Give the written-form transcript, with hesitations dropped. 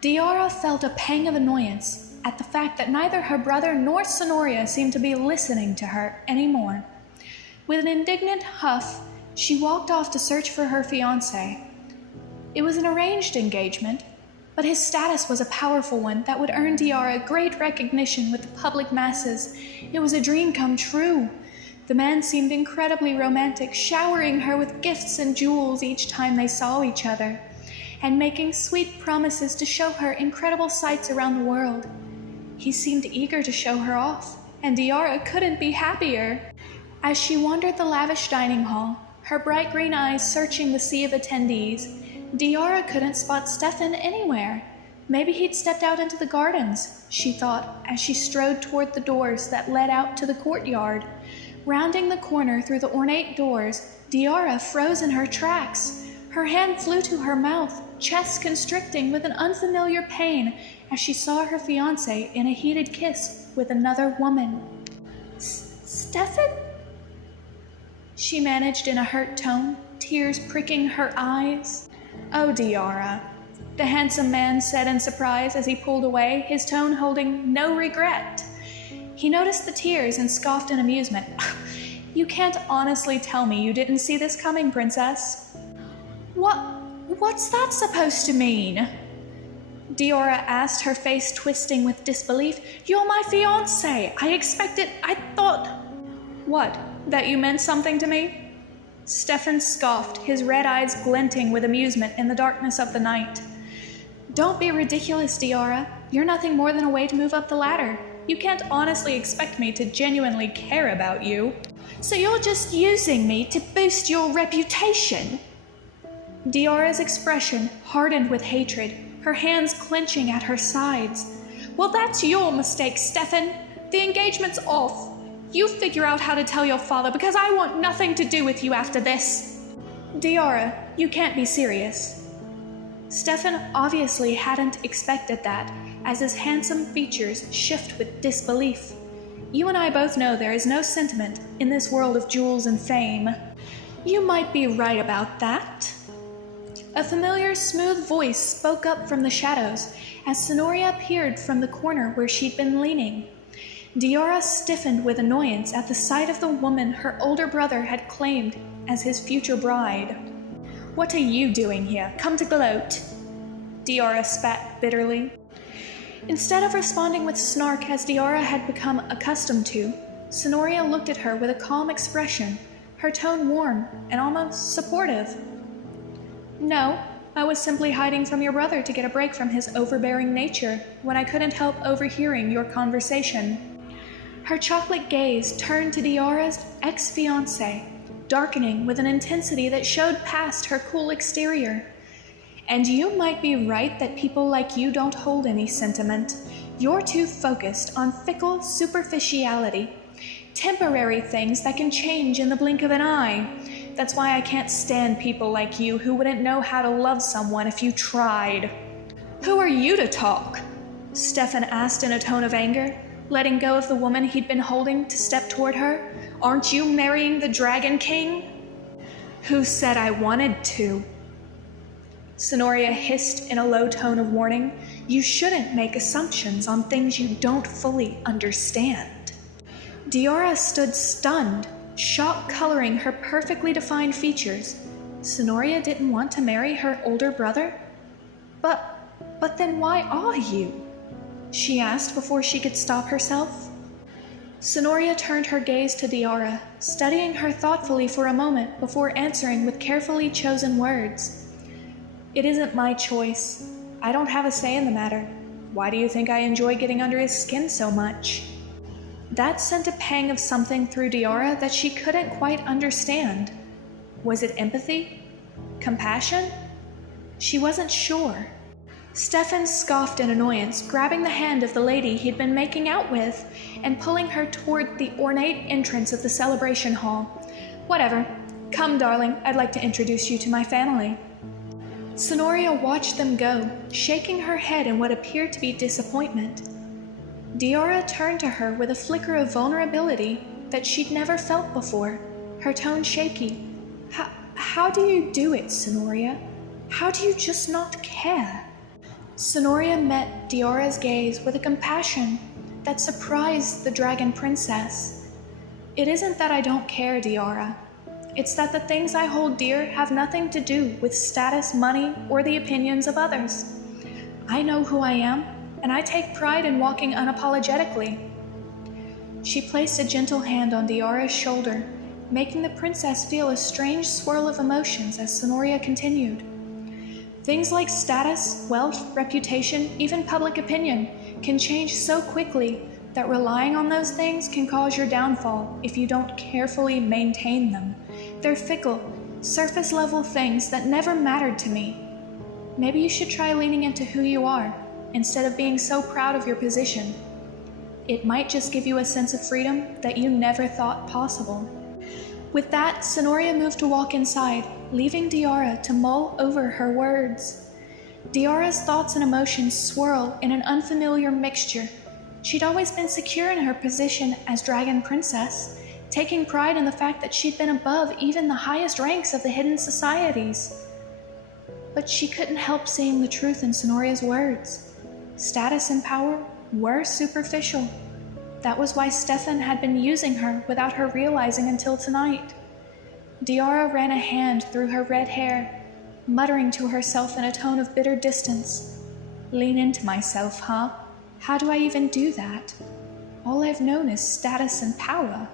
Diara felt a pang of annoyance at the fact that neither her brother nor Sonoria seemed to be listening to her anymore. With an indignant huff, she walked off to search for her fiancé. It was an arranged engagement, but his status was a powerful one that would earn Diara great recognition with the public masses. It was a dream come true. The man seemed incredibly romantic, showering her with gifts and jewels each time they saw each other, and making sweet promises to show her incredible sights around the world. He seemed eager to show her off, and Diara couldn't be happier. As she wandered the lavish dining hall, her bright green eyes searching the sea of attendees, Diara couldn't spot Stefan anywhere. Maybe he'd stepped out into the gardens, she thought, as she strode toward the doors that led out to the courtyard. Rounding the corner through the ornate doors, Diara froze in her tracks. Her hand flew to her mouth, chest constricting with an unfamiliar pain as she saw her fiancé in a heated kiss with another woman. Stefan? She managed in a hurt tone, tears pricking her eyes. Oh, Diara, the handsome man said in surprise as he pulled away, his tone holding no regret. He noticed the tears and scoffed in amusement. You can't honestly tell me you didn't see this coming, princess. What's that supposed to mean? Diara asked, her face twisting with disbelief. You're my fiancé. I thought... What, that you meant something to me? Stefan scoffed, his red eyes glinting with amusement in the darkness of the night. Don't be ridiculous, Diara. You're nothing more than a way to move up the ladder. You can't honestly expect me to genuinely care about you. So you're just using me to boost your reputation? Diara's expression hardened with hatred, her hands clenching at her sides. Well, that's your mistake, Stefan. The engagement's off. You figure out how to tell your father, because I want nothing to do with you after this. Diara, you can't be serious. Stefan obviously hadn't expected that, as his handsome features shift with disbelief. You and I both know there is no sentiment in this world of jewels and fame. You might be right about that. A familiar, smooth voice spoke up from the shadows as Sonoria appeared from the corner where she'd been leaning. Diara stiffened with annoyance at the sight of the woman her older brother had claimed as his future bride. What are you doing here? Come to gloat? Diara spat bitterly. Instead of responding with snark as Diara had become accustomed to, Sonoria looked at her with a calm expression, her tone warm and almost supportive. No, I was simply hiding from your brother to get a break from his overbearing nature when I couldn't help overhearing your conversation. Her chocolate gaze turned to Diara's ex-fiancé, darkening with an intensity that showed past her cool exterior. And you might be right that people like you don't hold any sentiment. You're too focused on fickle superficiality, temporary things that can change in the blink of an eye. That's why I can't stand people like you who wouldn't know how to love someone if you tried. Who are you to talk? Stefan asked in a tone of anger, letting go of the woman he'd been holding to step toward her. Aren't you marrying the Dragon King? Who said I wanted to? Sonoria hissed in a low tone of warning. You shouldn't make assumptions on things you don't fully understand. Diara stood stunned, shock coloring her perfectly defined features. Sonoria didn't want to marry her older brother? But then why are you? She asked before she could stop herself. Sonoria turned her gaze to Diara, studying her thoughtfully for a moment before answering with carefully chosen words. It isn't my choice. I don't have a say in the matter. Why do you think I enjoy getting under his skin so much? That sent a pang of something through Diara that she couldn't quite understand. Was it empathy? Compassion? She wasn't sure. Stefan scoffed in annoyance, grabbing the hand of the lady he'd been making out with and pulling her toward the ornate entrance of the celebration hall. Whatever. Come, darling, I'd like to introduce you to my family. Sonoria watched them go, shaking her head in what appeared to be disappointment. Diara turned to her with a flicker of vulnerability that she'd never felt before, her tone shaky. How do you do it, Sonoria? How do you just not care? Sonoria met Diora's gaze with a compassion that surprised the dragon princess. It isn't that I don't care, Diora. It's that the things I hold dear have nothing to do with status, money, or the opinions of others. I know who I am, and I take pride in walking unapologetically. She placed a gentle hand on Diora's shoulder, making the princess feel a strange swirl of emotions as Sonoria continued. Things like status, wealth, reputation, even public opinion can change so quickly that relying on those things can cause your downfall if you don't carefully maintain them. They're fickle, surface-level things that never mattered to me. Maybe you should try leaning into who you are, instead of being so proud of your position. It might just give you a sense of freedom that you never thought possible. With that, Sonoria moved to walk inside, leaving Diora to mull over her words. Diora's thoughts and emotions swirl in an unfamiliar mixture. She'd always been secure in her position as Dragon Princess, taking pride in the fact that she'd been above even the highest ranks of the hidden societies. But she couldn't help seeing the truth in Sonoria's words. Status and power were superficial. That was why Stefan had been using her without her realizing until tonight. Diora ran a hand through her red hair, muttering to herself in a tone of bitter distance. Lean into myself, huh? How do I even do that? All I've known is status and power.